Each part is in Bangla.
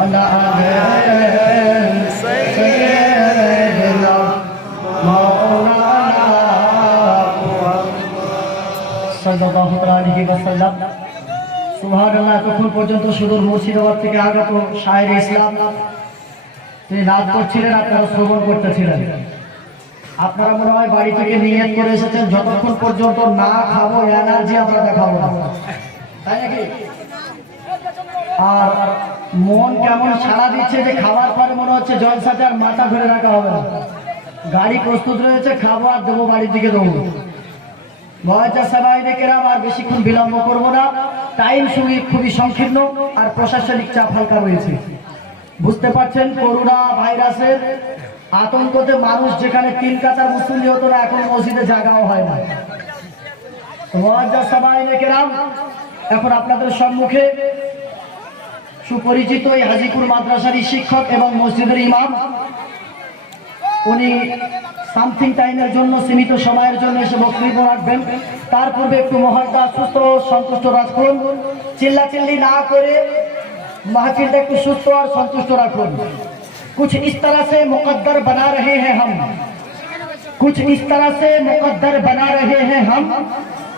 وعلى آل سيدنا مولانا সাল্লাল্লাহু আলাইহি ওয়াসাল্লাম। সুবহানাল্লাহ। তখন পর্যন্ত সুদূর মুর্শিদাবাদ থেকে আগত শায়ের ইসলাম তিনি নাচ করছিলেন, আপনারা শ্রবণ করতেছিলেন। আপনারা মনে হয় বাড়ি থেকে নিয়ত করে এসেছেন যতক্ষণ পর্যন্ত না খাবো এনার্জি আমরা দেখাবো না, তাই নাকি? আর মন কেমন সাড়া দিচ্ছে যে খাবার পরে মনে হচ্ছে জলসাতে আর মাথা ধরে রাখা হবে না। গাড়ি প্রস্তুত রয়েছে, খাবো আর দেবো বাড়ির দিকে দৌড়বো। মহাজা সবাই দেখেরাম আর বেশিক্ষণ বিলম্ব করবো না, টাইম খুবই সংকীর্ণ আর প্রশাসনিক চাপ হালকা রয়েছে। বুঝতে পারছেন করোনা ভাইরাসের আতঙ্কতে মানুষ যেখানে তিন কাতার মুসল্লি হতো না, এখন মসজিদে জায়গাও হয় না। মহাজা সবাই দেখেরাম এখন আপনাদের সম্মুখে সুপরিচিত এই হাজিপুর মাদ্রাসারই শিক্ষক এবং মসজিদের ইমাম, উনি সামথিং টাইমের জন্য সীমিত সময়ের জন্য এসে বক্তব্য রাখবেন। তার পূর্বে একটু মহল্লা সুস্থ সন্তুষ্ট রাখুন, চিল্লাচিল্লি না করে महफिल को सुस्त और संतुष्ट रखो। कुछ इस तरह से मुकद्दर बना रहे हैं हम, कुछ इस तरह से मुकद्दर बना रहे हैं हम,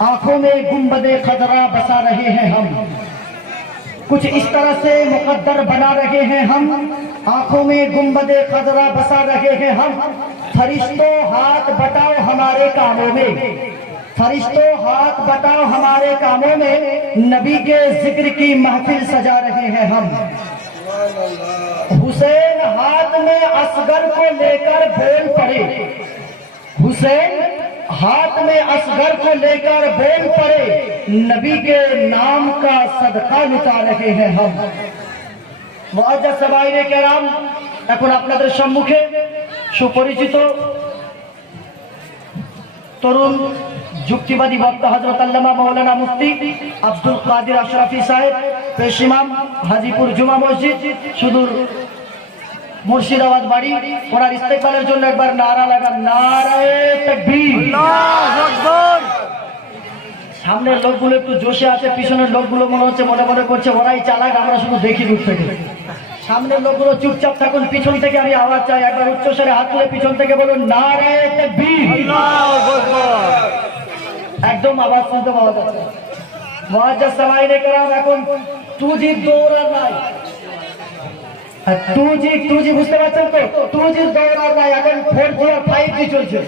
आंखों में गुंबदे खजरा बसा रहे हैं हम। कुछ इस तरह से मुकद्दर बना रहे हैं हम, आंखों में गुंबदे खजरा बसा रहे हैं हम। फरिश्तों हाथ बटाओ हमारे कामों में, फरिश्तों हाथ बटाओ हमारे कामों में, नबी के जिक्र की महफिल सजा रहे हैं हम। हुसैन हाथ में असगर को लेकर बोल पड़े, हुसैन हाथ में असगर को लेकर बोल पड़े, नबी के नाम का सदका लुटा रहे हैं हम। मुअज्जज सबाइरे केराम এখন আপনাদের সম্মুখে সুপরিচিত তরুণ যুক্তিবাদী বক্তা হযরত আল্লামা মাওলানা মুফতি আব্দুল কাদের আশরাফি সাহেব, পেশ ইমাম, হাজিপুর জুমা মসজিদ, সুদূর মুর্শিদাবাদ বাড়ি। ওনার ইস্তেকবালের জন্য একবার নারা লাগান, নারায়ে তাকবীর, আল্লাহু আকবার। সামনের লোকগুলো একটু জোশে আছে, পিছনের লোকগুলো মনে হচ্ছে মনে মনে করছে ওরাই চালাক, আমরা শুধু দেখি দূর থেকে। সামনের লোকগুলো চুপচাপ থাকুন, পিছন থেকে আমি আওয়াজ চাই, একবার উচ্চস্বরে হাত তুলে পিছন থেকে বলুন নারায়ে তাকবীর, আল্লাহু আকবার। একদম আওয়াজ শুনতে পাওয়া যাচ্ছে। মুআজ্জাজ সামাইনে কেরাম এখন 2G দৌড় আর নাই, 2G বুঝতে পারছেন তো? 2G দৌড় আর নাই, এখন 4G আর 5G চলছে।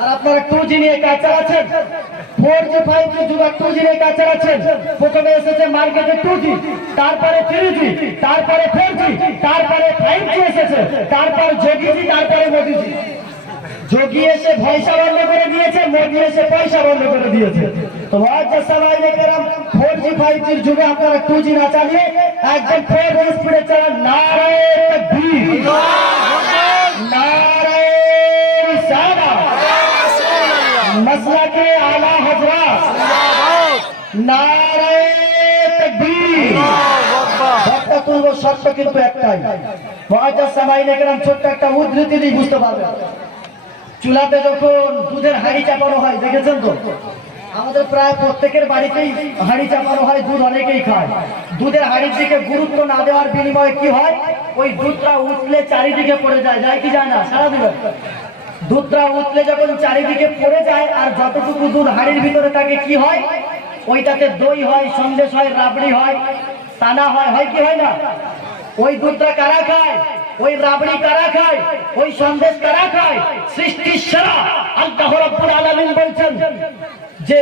আর আপনারা 2G নিয়ে কাজ চালাচ্ছেন, 4G 5G যুগ 2G নিয়ে কাজ চালাচ্ছেন। প্রথমে এসেছে মার্কেটে 2G, তারপরে 3G, তারপরে 4G, তারপরে 5G এসেছে, তারপর যোগীজি, তারপরে মোদিজি। যোগী এসে পয়সা বন্ধ করে দিয়েছে, মোদি এসে পয়সা বন্ধ করে দিয়েছে। তো মুআজ্জাজ সামাইনে কেরাম 4G 5G যুগে আপনারা 2G না চালিয়ে একদম 4G স্পিডে চালান। নারায়ে তাকবীর, নারায়ে রিসালাত, মাসলাকে আলা হযরত, নারায়ে তাকবীর। বক্তা তুলব শর্ত কিন্তু একটাই। মুআজ্জাজ সামাইনে কেরাম ছোট্ট একটা উদ্ধৃতি দিয়ে বুঝতে পারবেন। চুলাতে যখন দুধের হাঁড়ি চাপানো হয়, দেখেছেন তো? আমাদের প্রায় প্রত্যেকের বাড়িতেই হাঁড়ি চাপানো হয়, দুধ অনেকেই খায়। দুধের হাঁড়ির দিকে গুরুত্ব না দেওয়ার বিনিময়ে কি হয়, ওই দুধটা উঠলে চারিদিকে পড়ে যায়, যায় কি যায় না? সারা দিবেন। দুধটা উঠলে যখন চারিদিকে পড়ে যায় আর যতটুকু দুধ হাঁড়ির ভিতরে থাকে কি হয়, ওইটাতে দই হয়, সন্দেশ হয়, রাবড়ি হয়, সানা হয়, হয় কি হয় না? ওই দুধটা কারা খায়, ওই রাবড়ি কারা খায়, ওই সন্দেশ কারা খায়? সৃষ্টির সেরা আল্লাহ রাব্বুল আলামিন বলছেন যে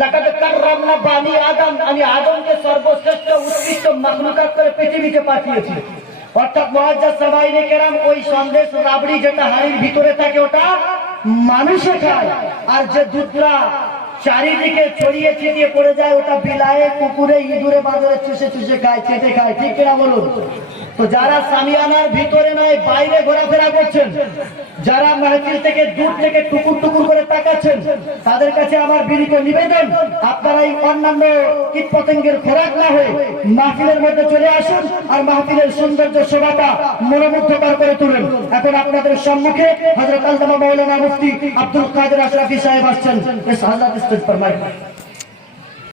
লাকাদ কাররামনা বানি আদম, আমি আদমকে সর্বশ্রেষ্ঠ উৎকৃষ্ট মাখলুকাত করে পৃথিবীতে পাঠিয়েছি। অর্থাৎ মুআজ্জাজ সামাইনে কেরাম ওই সন্দেশ রাবড়ি যেটা হাড়ির ভিতরে থাকে ওটা মানুষে খায়, আর যে দুধটা চারিদিকে ছড়িয়ে ছিটিয়ে পড়ে যায় ওটা বিলায়ে, কুকুরে, ইঁদুরে, বাদরে চুষে চুষে খায়, চেটে খায়। ঠিক কিনা বলুন? তো যারা সামিয়ানার ভিতরে নয় বাইরে ঘোরাফেরা করছেন, যারা মাহফিল থেকে দূর থেকে টুকুর টুকুর করে তাকাচ্ছেন, তাদের কাছে আমার বিনীত নিবেদন, আপনারা এই অন্যান্য কীট পতঙ্গের খোরাক না হয়ে মাহফিলের মধ্যে চলে আসুন আর মাহফিলের সৌন্দর্য শোভাটা মনোমুগ্ধকর করে তুলুন। এখন আপনাদের সম্মুখে হযরত আল্লামা মাওলানা মুফতি আব্দুল কাদের আশরাফি সাহেব আসছেন। ইস হযরত ইস্তেজ ফরমাই।